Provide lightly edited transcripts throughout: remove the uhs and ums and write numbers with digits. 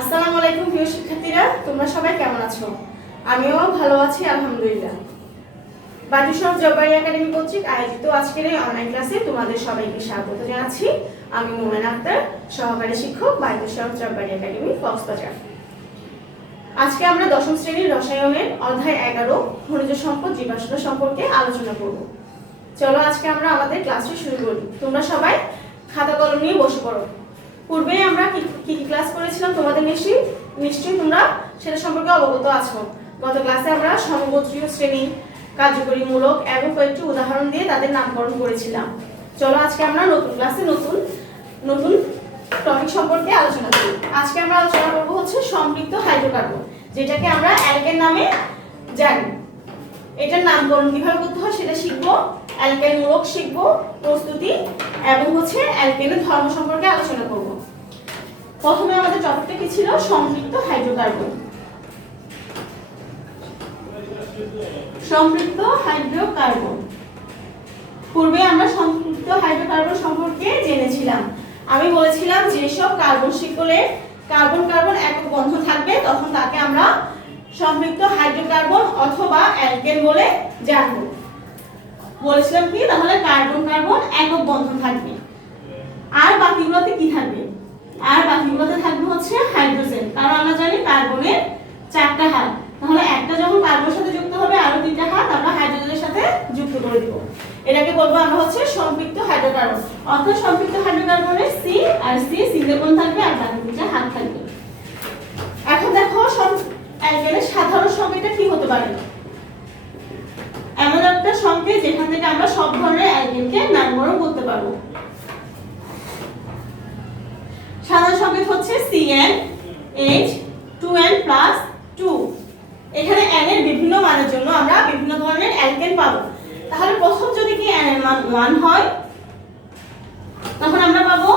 আসসালামু আলাইকুম প্রিয় শিক্ষার্থীরা, তোমরা সবাই কেমন আছো? আমিও ভালো আছি আলহামদুলিল্লাহ। বাজুসহ জব্বারি একাডেমি কর্তৃক আয়োজিত আজকের এই অনলাইন ক্লাসে তোমাদের সবাইকে স্বাগত জানাচ্ছি। আমি মোমেনা আক্তার, সহকারী শিক্ষক, বাজুসহ জব্বারি একাডেমি কক্সবাজার। আজকে আমরা দশম শ্রেণীর রসায়নের অধ্যায় 11 খনিজ সম্পদ জীবাশ্ম সম্পর্কে আলোচনা করব। চলো আজকে আমরা আমাদের ক্লাসটি শুরু করি। তোমরা সবাই খাতা কলম নিয়ে বসে পড়ো। পূর্বে আমরা কি ক্লাস করেছিলাম তোমাদের নিশ্চয়ই তোমরা সেটা সম্পর্কে অবগত আছো। গত ক্লাসে আমরা সমগোত্রীয় শ্রেণী, কার্যকরীমূলক এবং কয়েকটি উদাহরণ দিয়ে তাদের নামকরণ করেছিলাম। চলো আজকে আমরা নতুন ক্লাসে নতুন টপিক সম্পর্কে আলোচনা করি। আজকে আমরা আলোচনা করব হচ্ছে সম্পৃক্ত হাইড্রোকার্বন, যেটাকে আমরা অ্যালকেন নামে জানি। এটার নামকরণ কিভাবে করতে হয় সেটা শিখবো, অ্যালকেন মূলক শিখবো, প্রস্তুতি এবং হচ্ছে অ্যালকেনের ধর্ম সম্পর্কে আলোচনা করব। প্রথমে আমাদের টপিকটা কি ছিল? সম্পৃক্ত হাইড্রোকার্বন। সম্পৃক্ত হাইড্রোকার্বন, পূর্বে আমরা সম্পৃক্ত হাইড্রোকার্বন সম্পর্কে জেনেছিলাম। আমি বলেছিলাম যেসব কার্বন শিকলে কার্বন কার্বন একক বন্ধন থাকবে তখন তাকে আমরা সম্পৃক্ত হাইড্রোকার্বন অথবা অ্যালকেন বলে জানবো। বলেছিলাম কি, তাহলে কার্বন কার্বন একক বন্ধন থাকবে। আর বাকিগুলোতে কি থাকবে? আর বাকিগুলোতে থাকবে হচ্ছে হাইড্রোজেন, কারণ আমরা জানি কার্বনের 4টা হাত। তাহলে একটা যখন কার্বনের সাথে যুক্ত হবে আরো 3টা হাত আমরা হাইড্রোজেনের সাথে যুক্ত করে দিব। এটাকে বলবো আমরা হচ্ছে সম্পৃক্ত হাইড্রোকার্বন। অর্থাৎ সম্পৃক্ত হাইড্রোকার্বনের সি আর সি সিঙ্গেল বন্ধন থাকবে আর বাকি 3টা হাত থাকবে। এখন দেখো অ্যালকেনের সাধারণ সংকেতটা কি হতে পারে? এমন একটা সংকেত যেখান থেকে আমরা সব ধরনের অ্যালকেনকে নামকরণ করতে পারবো। সাধারণ সংকেত হচ্ছে CnH2n+2। এখানে n এর বিভিন্ন মানের জন্য আমরা বিভিন্ন ধরনের অ্যালকেন পাবো। তাহলে প্রথম যদি কি n এর মান 1 হয় তখন আমরা পাবো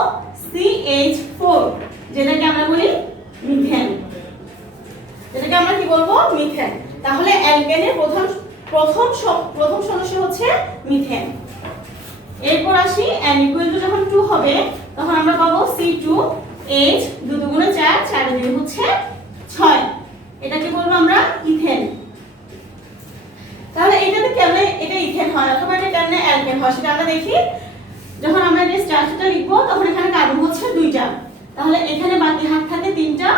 CH4, যেটাকে আমরা বলি মিথেন। যেটাকে আমরা কি বলবো? মিথেন। তাহলে অ্যালকেনের প্রথম সদস্য হচ্ছে মিথেন। এরপর আসি n = যখন 2 হবে তখন আমরা পাবো C2H, 2 দুগুণে 4, 4 এর 2 হচ্ছে 6। এটাকে বলবো আমরা ইথেন। তাহলে এটাতে কেমনে এটা ইথেন হয় অথবা এটা কেমনে অ্যালকেন হয় সেটা আমরা দেখি। যখন আমরা এই স্ট্রাকচারটা লিখবো তখন এখানে কার্বন হচ্ছে 2টা, তাহলে এখানে বাকি হাত থাকে 3টা,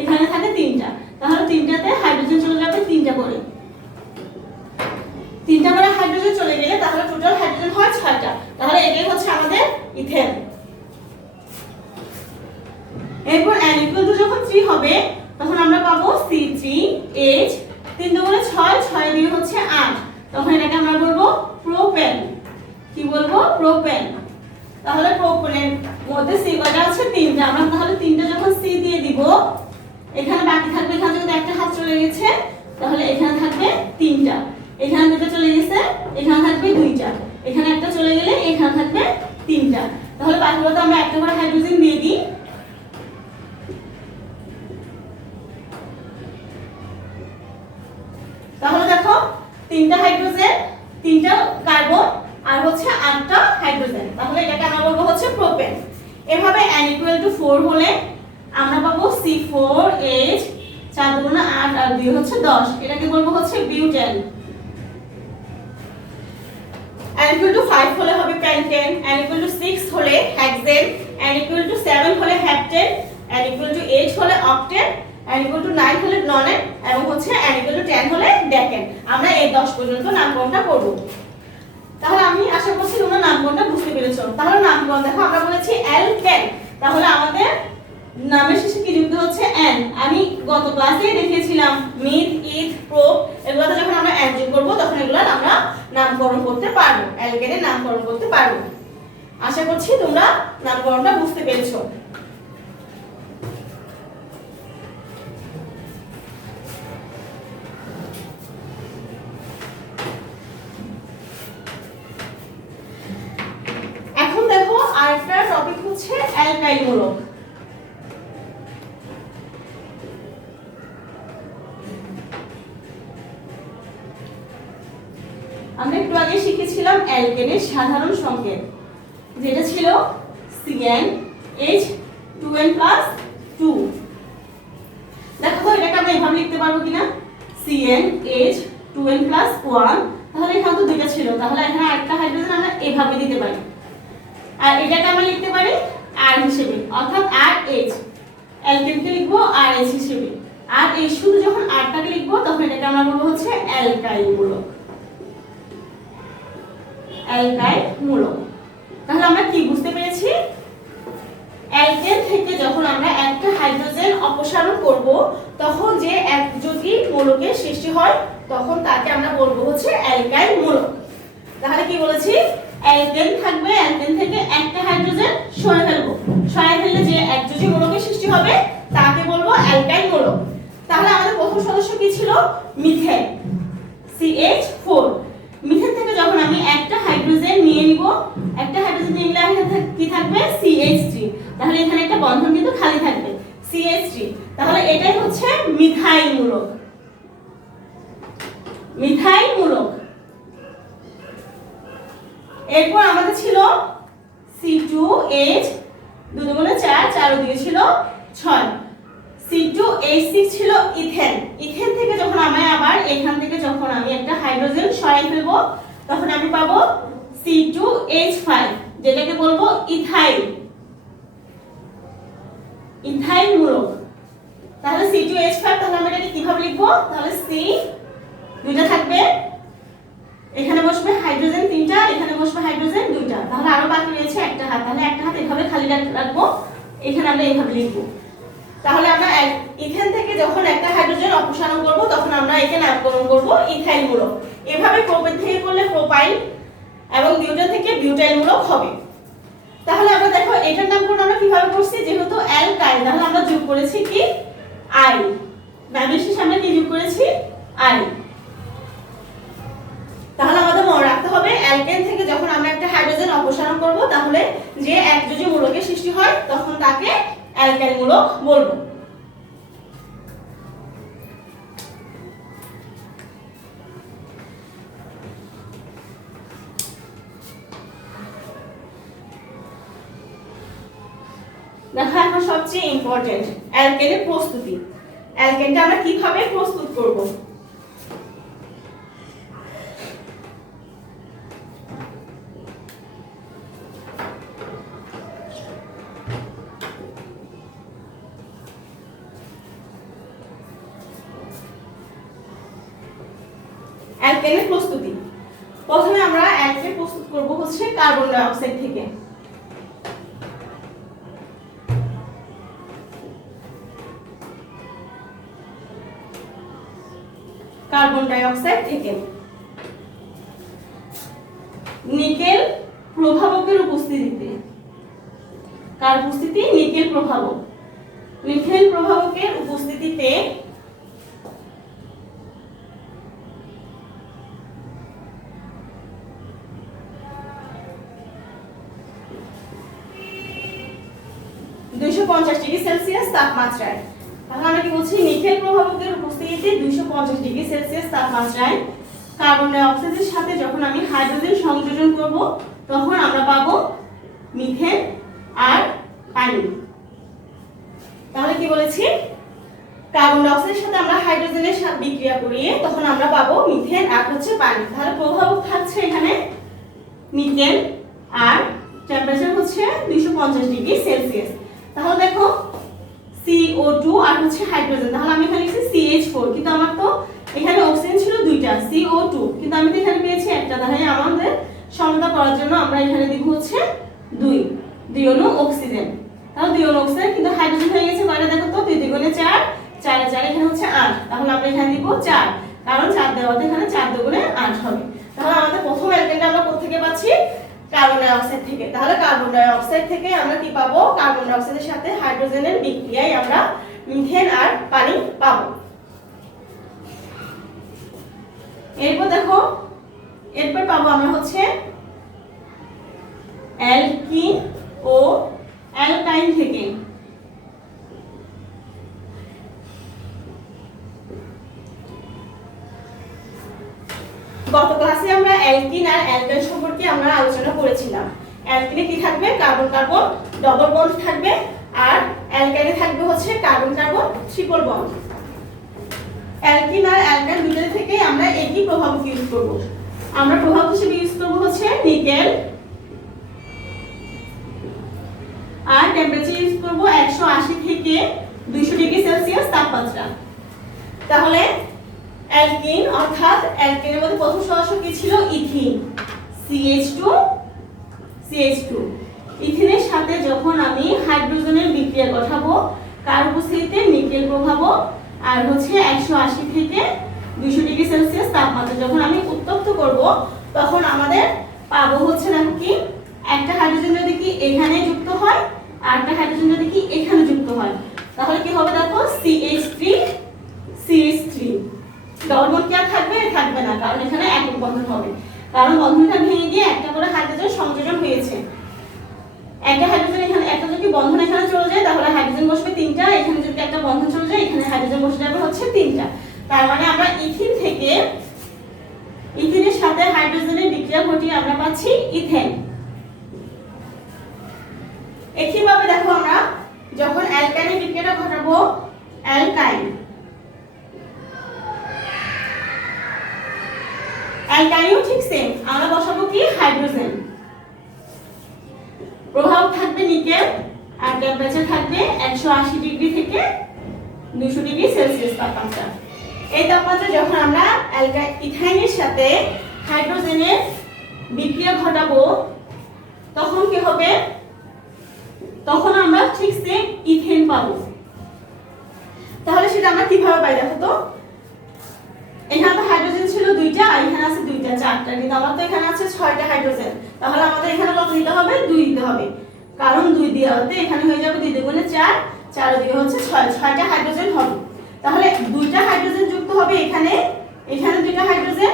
এখানে থাকে 3টা। তাহলে 3টাতে হাইড্রোজেন চলে যাবে 3টা করে। 3টা করে হাইড্রোজেন চলে গেলে তাহলে টোটাল হাইড্রোজেন হয় 6টা। তাহলে এটাই হচ্ছে আমাদের ইথেন। এরপর n = যখন 3 হবে তখন আমরা পাবো C3H, 3 দুগুণে 6, 6 এর 2 হচ্ছে 8। তখন এটাকে আমরা বলবো প্রোপেন। কি বলবো? প্রোপেন। তাহলে প্রোপেনের মধ্যে C কয়টা আছে? 3টা। আমরা তাহলে 3টা যখন C দিয়ে দিব এখানে বাকি থাকবে, এখানে যদি একটা হাত চলে গেছে তাহলে এখানে থাকবে 3টা, এখানে 2টা চলে গেছে এখানে থাকবে 2টা, এখানে একটা চলে গেলে এখানে থাকবে 3টা। তাহলে বাকিগুলোতে আমরা একটা করে হাইড্রোজেন দিয়ে দিই। তাহলে দেখো 3টা হাইড্রোজেন, 3টা কার্বন আর হচ্ছে 8টা হাইড্রোজেন। তাহলে এটাকে আমরা বলবো হচ্ছে প্রোপেন। এভাবে n = 4 হলে আমরা পাবো C4H, 4 দুগুণে 8 আর 2 হচ্ছে 10। এটাকে বলবো হচ্ছে বিউটেন। n = 5 হলে হবে পেন্টেন, n = 6 হলে হেক্সেন, n = 7 হলে হেপ্টেন, n = 8 হলে অক্টেন, n = 9 হলে ননেন এবং হচ্ছে n = 10 হলে ডেকেন। আমরা এই 10 পর্যন্ত নামকরণটা করব। তাহলে আমি আশা করছি তোমরা নামকরণটা বুঝতে পেরেছো। তাহলে নামকরণ দেখো, আমরা বলেছি অ্যালকেন, তাহলে আমাদের নামের শেষে কি যুক্ত হচ্ছে n। আমি গত ক্লাসে দেখিয়েছিলাম মিথ, ইথ, প্রোপ, এগুলোতে যখন আমরা n যোগ করব তখন এগুলো আমরা নামকরণ করতে পারবো, অ্যালকেনের নামকরণ করতে পারবো। আশা করছি তোমরা নামকরণটা বুঝতে পেরেছো। এখন দেখো আরেকটা টপিক হচ্ছে অ্যালকাইল মূলক। আমরা একটু আগে শিখেছিলাম অ্যালকেনের সাধারণ সংকেত, যেটা ছিল CnH2n+2। পারবো কিনা CnH2n+1, তাহলে এখানে তো দুইটা ছিল, তাহলে এখানে আরেকটা হাইড্রোজেন আমরা এভাবে দিতে পারি। আর এটাকে আমরা লিখতে পারি R হিসেবে, অর্থাৎ RH, অ্যালকেনকে লিখবো RH হিসেবে। আর এই শুধু যখন Rটাকে লিখবো তখন এটাকে আমরা বলবো হচ্ছে অ্যালকাইল মূলক, অ্যালকাইল মূলক। তাহলে আমরা কি বুঝতে পেরেছি? অ্যালকেন থেকে যখন আমরা একটা হাইড্রোজেন অপসারণ করব তখন যে একযোজী মূলকের সৃষ্টি হয় তখন তাকে আমরা বলবো হচ্ছে অ্যালকাইল মূলক। তাহলে কি বলেছি? অ্যালকেন থাকবে, অ্যালকেন থেকে একটা হাইড্রোজেন সরিয়ে ফেলবো, সরিয়ে ফেললে যে একযোজী মূলকের সৃষ্টি হবে তাকে বলবো অ্যালকাইল মূলক। তাহলে আমাদের প্রথম সদস্য কি ছিল? Methane, CH4। মিথেন থেকে যখন আমি একটা হাইড্রোজেন নিয়ে নিব, একটা হাইড্রোজেন নিয়ে নিলে এখানে কি থাকবে? CH3। তাহলে এখানে একটা বন্ধন কিন্তু খালি থাকবে, CH3। তাহলে এটাই হচ্ছে মিথাইল মূলক, মিথাইল মূলক। এরপর আমাদের ছিল C2H, 2 দুগুণে 4, 4 ও দিকে ছিল 6। C2H6 ছিল ইথেন। ইথেন থেকে যখন আমি আবার এখান থেকে যখন আমি একটা হাইড্রোজেন সরাই ফেলবো তখন আমি পাবো C2H5, যেটাকে বলবো ইথাইল, ইথাইল মূলক। তাহলে C2H5, তাহলে আমরা এটাকে কিভাবে লিখবো? তাহলে C দুইটা থাকবে, এখানে বসবে হাইড্রোজেন 3টা, এখানে বসবে হাইড্রোজেন 2টা, তাহলে আরো বাকি রয়েছে একটা হাত। তাহলে একটা হাত এভাবে খালি রাখবো, এখানে আমরা এইভাবে লিখবো। তাহলে আমরা ইথেন থেকে যখন একটা হাইড্রোজেন অপসারণ করব তখন আমরা একে নামকরণ করব ইথাইল মূলক। এভাবে প্রোপেন থেকে করলে প্রোপাইল এবং বিউটেন থেকে বিউটাইল মূলক হবে। তাহলে আমরা দেখো এটার নামকরণ আমরা কিভাবে করছি? যেহেতু অ্যালকাইল, তাহলে আমরা যোগ করেছি কি? আই। নামের শেষে আমরা কি যোগ করেছি? আই। তাহলে আমাদের মনে রাখতে হবে অ্যালকেন থেকে যখন আমরা একটা হাইড্রোজেন অপসারণ করব তাহলে যে একযোজী মূলকের সৃষ্টি হয় তখন তাকে অ্যালকাইল মূলক বলবো। দেখো এখন সবচেয়ে ইম্পর্টেন্ট অ্যালকেনের প্রস্তুতি। অ্যালকেনটা আমরা কিভাবে প্রস্তুত করব? অ্যালকেনের প্রস্তুতি, প্রথমে আমরা অ্যালকেন প্রস্তুত করব হচ্ছে কার্বন ডাই অক্সাইড থেকে। কার্বন ডাই অক্সাইড থেকে নিকেল প্রভাবকের উপস্থিতিতে, কার উপস্থিতি? নিকেল প্রভাবক। নিকেল প্রভাবকের উপস্থিতিতে সেলসিয়াস তাপমাত্রায়, তাহলে আমরা কি বলছি? নিকেল প্রভাবকের উপস্থিতিতে 250 সেলসিয়াস তাপমাত্রায় কার্বন ডাই অক্সাইডের সাথে যখন আমি হাইড্রোজেন সংযোজন করব তখন আমরা পাবো মিথেন আর পানি। তাহলে কি বলেছি? কার্বন ডাই অক্সাইডের সাথে আমরা হাইড্রোজেনের সাথে বিক্রিয়া করিয়ে তখন আমরা পাবো মিথেন আর হচ্ছে পানি। তাহলে প্রভাবক থাকছে এখানে নিকেল আর টেম্পারেচার হচ্ছে 250 সেলসিয়াস। তাহলে দেখো CO2 আর হচ্ছে হাইড্রোজেন, তাহলে আমি এখানে লিখছি CH4, কিন্তু আমার তো এখানে অক্সিজেন ছিল 2টা, CO2, কিন্তু আমি তো এখানে পেয়েছি একটা। তাহলে আমাদের সমতা করার জন্য আমরা এখানে দিব হচ্ছে 2 অণু অক্সিজেন। তাহলে 2 অণু অক্সিজেন, কিন্তু হাইড্রোজেন হয়ে গেছে কয়টা? দেখো তো 2 দুগুণে 4, 4 এ 4 এখানে হচ্ছে 8, তাহলে আমরা এখানে দিব 4, কারণ 4 দেওয়াতে এখানে 4 দুগুণে 8 হবে। তাহলে আমাদের প্রথম অ্যালকেনটা আমরা কোথা থেকে পাচ্ছি? কার্বন ডাই অক্সাইড থেকে। তাহলে কার্বন ডাই অক্সাইড থেকে আমরা কি পাবো? কার্বন ডাই অক্সাইডের সাথে হাইড্রোজেনের বিক্রিয়ায় আমরা মিথেন আর পানি পাবো। এরপর দেখো, এরপর পাবো আমরা হচ্ছে অ্যালকিন ও অ্যালকাইন থেকে। গত ক্লাসে আমরা অ্যালকিন আর অ্যালকাইন সম্পর্কে আমরা আলোচনা করেছিলাম। অ্যালকিনে কি থাকবে? কার্বন কার্বন ডবল বন্ড থাকবে, আর অ্যালকাইনে থাকবে হচ্ছে carbon carbon triple bond. Alkene আর অ্যালকাইল দুটো থেকে আমরা একই প্রভাব ইউজ করব। আমরা প্রভাব হিসেবে ইউজ করব হচ্ছে নিকেল, আর টেম্পারেচার ইউজ করব 180 থেকে 200 ডিগ্রি সেলসিয়াস তাপমাত্রা। তাহলে অ্যালকিন অর্থাৎ অ্যালকিনের মধ্যে প্রথম সদস্য কি ছিল? Ethene, CH2। ইথিনের সাথে যখন আমি হাইড্রোজেনের বিক্রিয়া ঘটাবো, কার উপস্থিতিতে? নিকেল প্রভাবক, আর হচ্ছে 180 থেকে 200 ডিগ্রি সেলসিয়াস তাপমাত্রা যখন আমি উত্তপ্ত করব, তখন আমাদের পাবো হচ্ছে দেখো কি, একটা হাইড্রোজেন যদি কি এখানে যুক্ত হয় আর একটা হাইড্রোজেন যদি কি এখানে যুক্ত হয়, তাহলে কি হবে দেখো? CH3 ডবল বন্ড কি আর থাকবে? থাকবে না, কারণ এখানে একক বন্ধন হবে, কারণ বন্ধনটা ভেঙে গিয়ে একটা করে হাইড্রোজেন সংযোজন হয়েছে। একটা হাইড্রোজেন এখানে, একটা যদি বন্ধন এখানে চলে যায় তাহলে হাইড্রোজেন বসবে 3টা, এখানে যদি একটা বন্ধন চলে যায় এখানে হাইড্রোজেন বসে যাবে হচ্ছে 3টা। তার মানে আমরা ইথিন থেকে, ইথিনের সাথে হাইড্রোজেনের বিক্রিয়া ঘটিয়ে আমরা পাচ্ছি ইথেন। একইভাবে দেখো আমরা যখন অ্যালকাইনের বিক্রিয়াটা ঘটাবো, অ্যালকাইনও ঠিক সেম, আমরা বসাবো কি? হাইড্রোজেন। প্রভাব থাকবে নিকেল, আর টেম্পারেচার থাকবে 180 ডিগ্রি থেকে 200 ডিগ্রি সেলসিয়াস তাপমাত্রা। এই তাপমাত্রা যখন আমরা ইথাইনের সাথে হাইড্রোজেনের বিক্রিয়া ঘটাবো, তখন কি হবে? তখন আমরা ঠিক সেম ইথেন পাবো। তাহলে সেটা আমরা কিভাবে পাই দেখো তো? এখানে তো হাইড্রোজেন ছিল 2টা, আর এখানে আছে 2টা, 4টা, কিন্তু আমার তো এখানে আছে 6টা হাইড্রোজেন। তাহলে আমাদের এখানে কত দিতে হবে? 2 দিতে হবে, কারণ 2 দেওয়াতে এখানে হয়ে যাবে 2 দুগুণে 4, 4 দিকে হচ্ছে 6, 6টা হাইড্রোজেন হবে। তাহলে 2টা হাইড্রোজেন যুক্ত হবে এখানে, এখানে 2টা হাইড্রোজেন,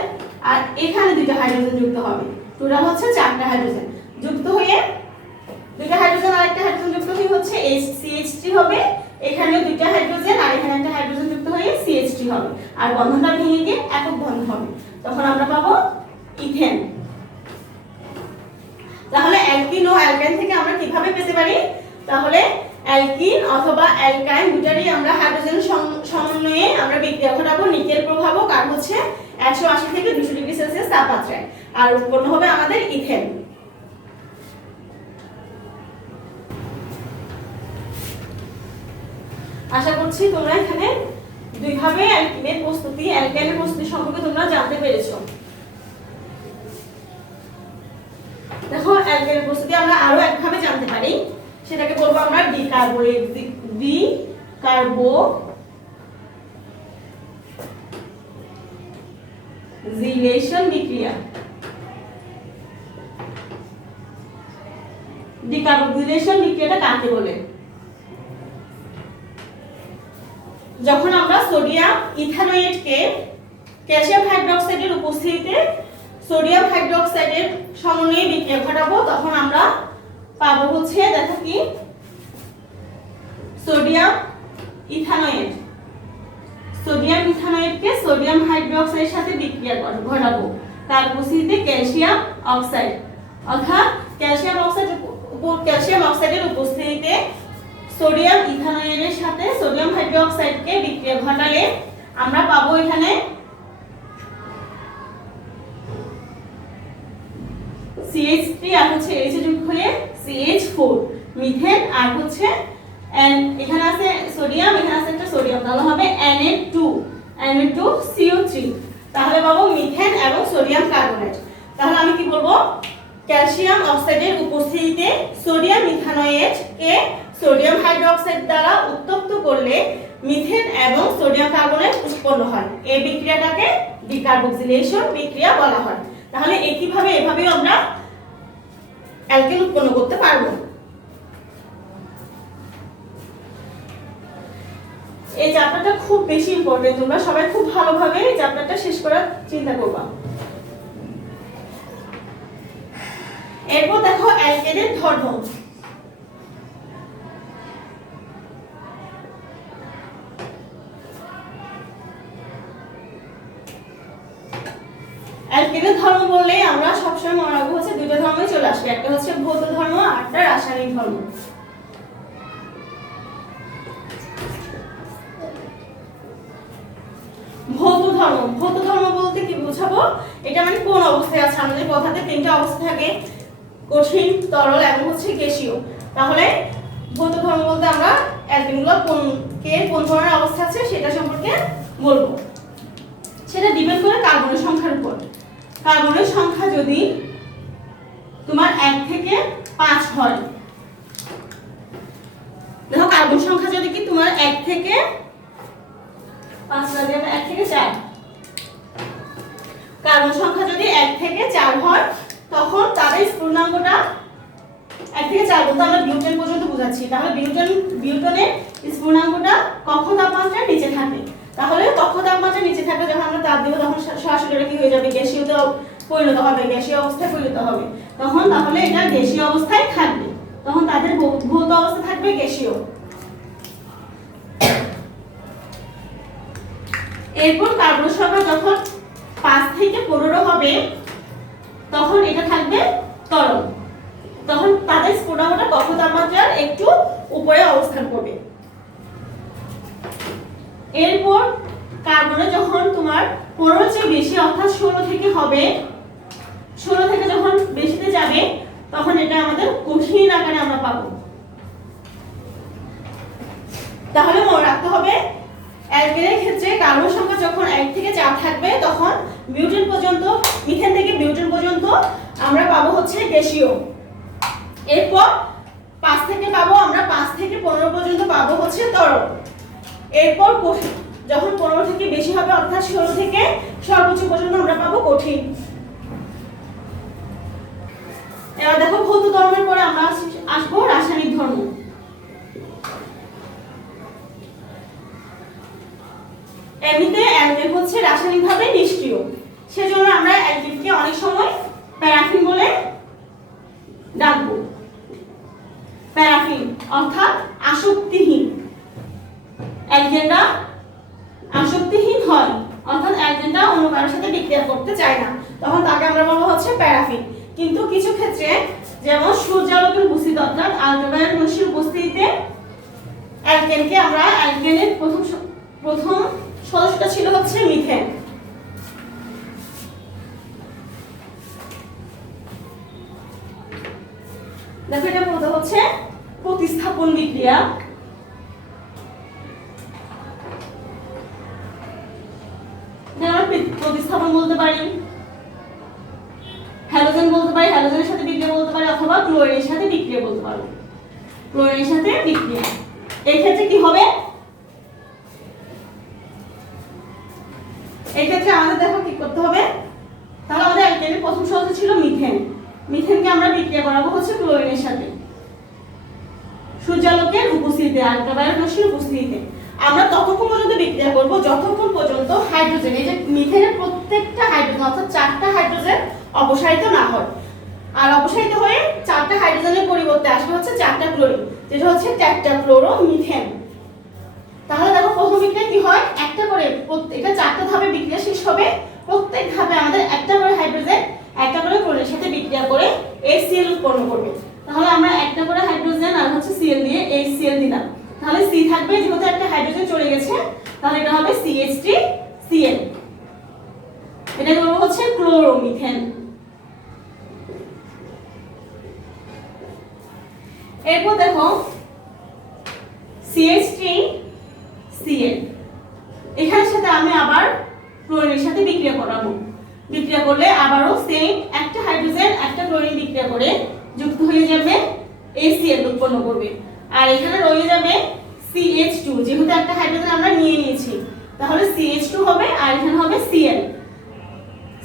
আর এখানে 2টা হাইড্রোজেন যুক্ত হবে, টোটাল হচ্ছে 4টা হাইড্রোজেন যুক্ত হয়ে, 2টা হাইড্রোজেন আর একটা হাইড্রোজেন যুক্ত হয়ে হচ্ছে CH3 হবে। এখানে 2টা হাইড্রোজেন আর এখানে একটা হাইড্রোজেন যুক্ত হয়ে CH3 হবে, আর বন্ধনটা ভেঙে গিয়ে একক বন্ধন হবে, তখন আমরা পাবো ইথেন। তাহলে অ্যালকিন ও অ্যালকাইন থেকে আমরা কিভাবে পেতে পারি? তাহলে অ্যালকিন অথবা অ্যালকাইন দুটারই আমরা হাইড্রোজেন সমন্বয়ে আমরা বিক্রিয়া ঘটাবো নিকেল প্রভাবক, আর হচ্ছে 180 থেকে 200 ডিগ্রি সেলসিয়াস তাপমাত্রায়, আর উৎপন্ন হবে আমাদের ইথেন। আশা করছি তোমরা এখানে দুইভাবে অ্যালকিনের প্রস্তুতি, অ্যালকাইনের প্রস্তুতি সম্পর্কে তোমরা জানতে পেরেছো। দেখো অ্যালকাইনের প্রস্তুতি আমরা আরো একভাবে জানতে পারি, সেটাকে বলবো আমরা ডিকার্বোজিলেশন বিক্রিয়া। ডিকার্বোজিলেশন বিক্রিয়াটা কাকে বলে? যখন আমরা সোডিয়াম ইথানয়েটকে ক্যালসিয়াম হাইড্রোক্সাইডের উপস্থিতিতে সোডিয়াম হাইড্রোক্সাইডের সমন্বয়ে বিক্রিয়া ঘটাবো, তখন আমরা পাবো হচ্ছে দেখো কি, সোডিয়াম ইথানয়েট। সোডিয়াম ইথানয়েটকে সোডিয়াম হাইড্রোক্সাইডের সাথে বিক্রিয়া ঘটাবো, তার উপস্থিতিতে ক্যালসিয়াম অক্সাইড, অর্থাৎ ক্যালসিয়াম অক্সাইডের উপস্থিতিতে সোডিয়াম ইথানয়েটের সাথে সোডিয়াম হাইড্রোক্সাইডকে বিক্রিয়া ঘটালে আমরা পাবো এখানে CH3 আর হচ্ছে H যুক্ত হয়ে CH4 মিথেন, আর হচ্ছে এখানে আছে সোডিয়াম, এখানে আছে একটা সোডিয়াম, তাহলে হবে Na2CO3, তাহলে পাবো মিথেন এবং সোডিয়াম কার্বনেট। তাহলে আমি কি বলবো? ক্যালসিয়াম অক্সাইডের উপস্থিতিতে সোডিয়াম ইথানয়েটকে সোডিয়াম হাইড্রোক্সাইড দ্বারা উত্তপ্ত করলে মিথেন এবং সোডিয়াম কার্বনেট উৎপন্ন হয়। এই বিক্রিয়াটাকে ডিকার্বোক্সিলেশন বিক্রিয়া বলা হয়। তাহলে একইভাবে এভাবেই আমরা অ্যালকেন উৎপন্ন করতে পারবো। এই চ্যাপ্টারটা খুব বেশি ইম্পর্টেন্ট, তোমরা সবাই খুব ভালোভাবে এই চ্যাপ্টারটা শেষ করার চিন্তা করবা। এরপর দেখো অ্যালকেনের ধর্ম। অ্যালকেনের ধর্ম বললে আমরা সবসময় মনে রাখবো হচ্ছে দুটো ধর্মই চলে আসবে, একটা হচ্ছে ভৌত ধর্ম আর একটা রাসায়নিক ধর্ম। ভৌত ধর্ম বলতে কি বোঝাবো, এটা মানে কোন অবস্থায় আছে। আমাদের কথাতে তিনটা অবস্থা থাকে, কঠিন, তরল এবং হচ্ছে গ্যাসীয়। তাহলে ভৌত ধর্ম বলতে আমরা অ্যালকেনগুলো কোন ধরনের অবস্থা আছে সেটা সম্পর্কে বলবো। সেটা ডিপেন্ড করে কার্বনের সংখ্যার উপর। কার্বনের সংখ্যা যদি তোমার 1 থেকে 5 হয়, দেখো কার্বন সংখ্যা যদি কি তোমার 1 থেকে 5 লাগে, 1 থেকে 4, কার্বন সংখ্যা যদি 1 থেকে 4 হয় তখন তাদের স্ফুটনাঙ্কটা 1 থেকে 4 বলতে আমরা বিউটেন পর্যন্ত বোঝাচ্ছি। তাহলে বিউটেনের স্ফুটনাঙ্কটা কক্ষ তাপমাত্রার নিচে থাকে। তাহলে কক্ষ তাপমাত্রার নিচে থাকলে যখন আমরা তাপ দেব তখন সরাসরি এটা কি হয়ে যাবে, গ্যাসীয়তে পরিণত হবে, গ্যাসীয় অবস্থায় পরিণত হবে। তখন তাহলে এটা গ্যাসীয় অবস্থায় থাকবে, তখন তাদের ভৌত অবস্থা থাকবে গ্যাসীয়। এরপর কার্বন সংখ্যা যখন 5 থেকে 15 হবে তখন এটা থাকবে তরল, তখন তাদের স্ফুটনাঙ্কটা কক্ষ তাপমাত্রার একটু উপরে অবস্থান করবে। এরপর কার্বনে যখন তোমার 15 চেয়ে বেশি অর্থাৎ 16 থেকে হবে, 16 থেকে যখন বেশিতে যাবে তখন এটা আমাদের কঠিন আকারে আমরা পাবো। তাহলে মনে রাখতে হবে অ্যালকেনের ক্ষেত্রে কার্বন সংখ্যা যখন 1 থেকে 4 থাকবে তখন বিউটেন পর্যন্ত, মিথেন থেকে বিউটেন পর্যন্ত আমরা পাবো হচ্ছে গ্যাসীয়। এরপর 5 থেকে পাবো আমরা 5 থেকে 15 পর্যন্ত পাবো হচ্ছে তরল। এরপর যখন 15 থেকে বেশি হবে অর্থাৎ 16 থেকে সর্বোচ্চ পর্যন্ত আমরা পাবো কঠিন। এবার দেখো ভৌত ধর্মের পরে আমরা আসবো রাসায়নিক ধর্ম। এমনিতে অ্যালকেন হচ্ছে রাসায়নিকভাবে নিষ্ক্রিয়, সেজন্য আমরা অ্যালকেনকে অনেক সময় প্যারাফিন বলে ডাকবো। প্যারাফিন অর্থাৎ আসক্তিহীন। অ্যালকেনটা আসক্তিহীন হয় অর্থাৎ অ্যালকেনটা অন্য কারোর সাথে বিক্রিয়া করতে চায় না, তখন তাকে আমরা বলবো হচ্ছে প্যারাফিন। কিন্তু কিছু ক্ষেত্রে যেমন সূর্যালোকের উপস্থিতি অর্থাৎ আল্ট্রাভায়োলেট রশ্মির উপস্থিতিতে অ্যালকেনকে আমরা, অ্যালকেনের প্রথম সদস্যটা ছিল হচ্ছে মিথেন। দেখো এটা বলতে হচ্ছে প্রতিস্থাপন বিক্রিয়া। আমরা প্রতিস্থাপন বলতে পারি, হ্যালোজেন বলতে পারি, হ্যালোজেনের সাথে বিক্রিয়া বলতে পারি, অথবা ক্লোরিনের সাথে বিক্রিয়া বলতে পারো। ক্লোরিনের সাথে বিক্রিয়া এই ক্ষেত্রে কি হবে, এই ক্ষেত্রে আমাদের দেখো কি করতে হবে, তাহলে আমাদের অ্যালকেনের প্রথম সদস্য ছিল মিথেন, মিথেনকে আমরা বিক্রিয়া করাবো হচ্ছে ক্লোরিনের সাথে সূর্যালোকের উপস্থিতিতে, আল্ট্রাভায়োলেট রশ্মির উপস্থিতিতে। আমরা ততক্ষণ পর্যন্ত বিক্রিয়া করব যতক্ষণ পর্যন্ত হাইড্রোজেন, এই যে মিথেনের প্রত্যেকটা হাইড্রোজেন অর্থাৎ 4টা হাইড্রোজেন অপসারিত না হয়। আর অপসারিত হয়ে 4টা হাইড্রোজেনের পরিবর্তে আসবে হচ্ছে 4টা ক্লোরিন, যেটা হচ্ছে টেট্রাক্লোরোমিথেন। তাহলে দেখো প্রথম বিক্রিয়া কি হয়, একটা করে, এটা 4টা ধাপে বিক্রিয়া শেষ হবে, প্রত্যেক ধাপে আমাদের একটা করে হাইড্রোজেন একটা করে ক্লোরিনের সাথে বিক্রিয়া করে HCl উৎপন্ন করবে। তাহলে আমরা একটা করে হাইড্রোজেন আর হচ্ছে Cl দিয়ে HCl দিলাম, তাহলে C থাকবে, যেহেতু একটা হাইড্রোজেন চলে গেছে তাহলে এটা হবে CH3Cl, এটাকে বলবো হচ্ছে ক্লোরোমিথেন। এরপর দেখো CH3Cl, এখানের সাথে আমি আবার ক্লোরিনের সাথে বিক্রিয়া করাবো। বিক্রিয়া করলে আবারও সেম একটা হাইড্রোজেন একটা ক্লোরিন বিক্রিয়া করে যুক্ত হয়ে যাবে HCl উৎপন্ন করবে, আর এখানে রয়ে যাবে CH2, যেহেতু একটা হাইড্রোজেন আমরা নিয়ে নিয়েছি তাহলে CH2 হবে আর এখানে হবে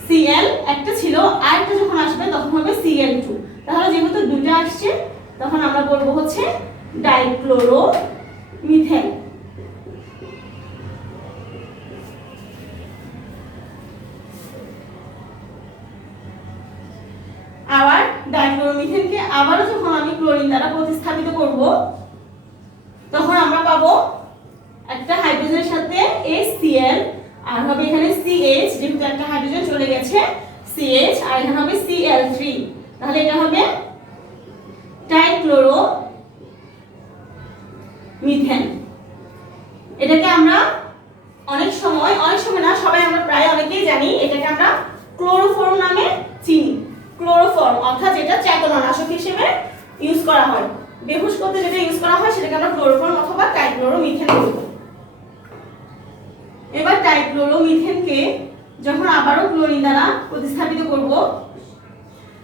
Cl একটা ছিল, আর একটা যখন আসবে তখন হবে Cl2। তাহলে যেহেতু দুটো আসছে তখন আমরা বলবো হচ্ছে ডাইক্লোরোমিথেন। আবার ডাইক্লোরোমিথেনকে আবারও যখন আমি ক্লোরিন দ্বারা প্রতিস্থাপিত করব তখন আমরা পাবো একটা হাইড্রোজেনের সাথে HCl আর হবে এখানে CH, যেহেতু একটা হাইড্রোজেন চলে গেছে CH, আর এখানে হবে Cl3, তাহলে এটা হবে ডাইক্লোরোমিথেন। এটাকে আমরা অনেক সময় না, সবাই আমরা প্রায় অনেকেই জানি এটাকে আমরা ক্লোরোফর্ম নামে চিনি। ক্লোরোফর্ম অর্থাৎ যেটা চেতনানাশক হিসেবে ইউজ করা হয়, বেহুশ করতে যেটা ইউজ করা হয় সেটাকে আমরা ক্লোরোফর্ম অথবা ট্রাইক্লোরোমিথেন বলবো। এবার ট্রাইক্লোরোমিথেনকে যখন আবারও ক্লোরিন দ্বারা প্রতিস্থাপিত করব,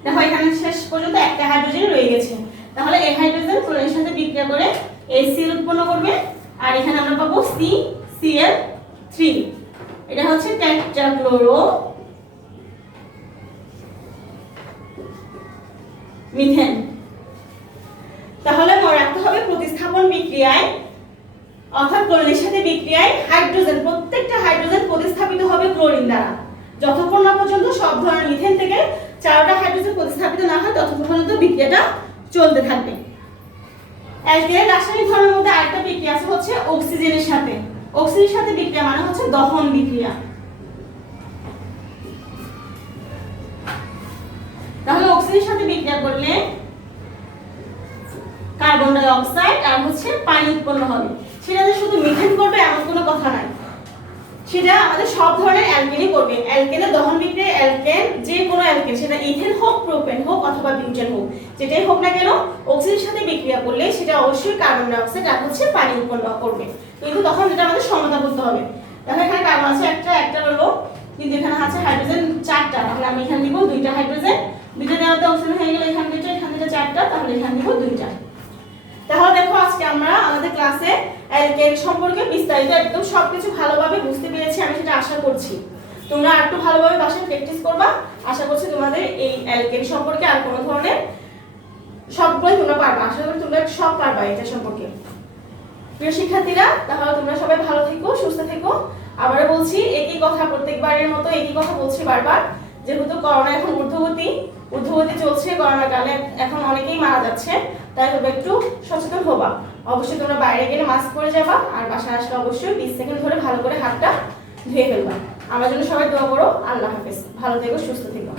দেখো এখানে শেষ পর্যন্ত একটা হাইড্রোজেন রয়ে গেছে, তাহলে এই হাইড্রোজেন ক্লোরিনের সাথে বিক্রিয়া করে HCl উৎপন্ন করবে, আর এখানে আমরা পাবো CCl3। এটা হচ্ছে টেট্রাক্লোরো মিথেন। তাহলে মনে রাখতে হবে প্রতিস্থাপন বিক্রিয়ায় অর্থাৎ ক্লোরিনের সাথে বিক্রিয়ায় হাইড্রোজেন, প্রত্যেকটা হাইড্রোজেন প্রতিস্থাপিত হবে ক্লোরিন দ্বারা। যতক্ষণ না পর্যন্ত সব ধরনের মিথেন থেকে 4টা হাইড্রোজেন প্রতিস্থাপিত না হয় ততক্ষণ পর্যন্ত বিক্রিয়াটা চলতে থাকবে। অ্যালকেনের রাসায়নিক ধর্মের মধ্যে আরেকটা বিক্রিয়া আছে হচ্ছে অক্সিজেনের সাথে। অক্সিজেনের সাথে বিক্রিয়া মানে হচ্ছে দহন বিক্রিয়া। তাহলে অক্সিজেনের সাথে বিক্রিয়া করলে কার্বন ডাই অক্সাইড আর হচ্ছে পানি উৎপন্ন হবে। সেটা যে শুধু মিথেন করবে এমন কোনো কথা নাই, সেটা আমাদের সব ধরনের অ্যালকেনই করবে। অ্যালকেনের দহন বিক্রিয়ায় অ্যালকেন, যে কোনো অ্যালকেন, সেটা ইথেন হোক, প্রোপেন হোক অথবা বিউটেন হোক, যেটাই হোক না কেন অক্সিজেনের সাথে বিক্রিয়া করলে সেটা অবশ্যই কার্বন ডাই অক্সাইড আর হচ্ছে পানি উৎপন্ন করবে। কিন্তু তখন এটা আমাদের সমতা করতে হবে। দেখো এখানে কার্বন আছে একটা হলো, কিন্তু এখানে আছে হাইড্রোজেন 4টা, তাহলে আমি এখানে দিব 2টা হাইড্রোজেন, 2টা দেওয়াতে অক্সিজেন হয়ে গেল এখানে 2টা, এখানে 4টা, তাহলে এখানে দিব 2টা। তাহলে দেখো আজকে আমরা আমাদের ক্লাসে অ্যালকেন সম্পর্কে বিস্তারিত একদম সবকিছু ভালোভাবে বুঝতে পেরেছি, আমি সেটা আশা করছি। তোমরা একটু ভালোভাবে বাসায় প্র্যাকটিস করবা, আশা করছি তোমাদের এই অ্যালকেন সম্পর্কে আর কোনো ধরনের সবগুলোই তোমরা পারবা, আশা করি তোমরা সব পারবা এটা সম্পর্কে। প্রিয় শিক্ষার্থীরা, তাহলে তোমরা সবাই ভালো থেকো, সুস্থ থেকো। আবারও বলছি একই কথা, প্রত্যেকবারের মতো একই কথা বলছি বারবার, যেহেতু করোনা এখন ঊর্ধ্বগতি চলছে, করোনা কালে এখন অনেকেই মারা যাচ্ছে, তাই তোমরা একটু সচেতন হবা। অবশ্যই তোমরা বাইরে গেলে মাস্ক পরে যাবা, আর বাসায় আসলে অবশ্যই 20 সেকেন্ড ধরে ভালো করে হাতটা ধুয়ে ফেলবা। আমার জন্য সবাই দোয়া করো। আল্লাহ হাফেজ, ভালো থেকো, সুস্থ থেকো।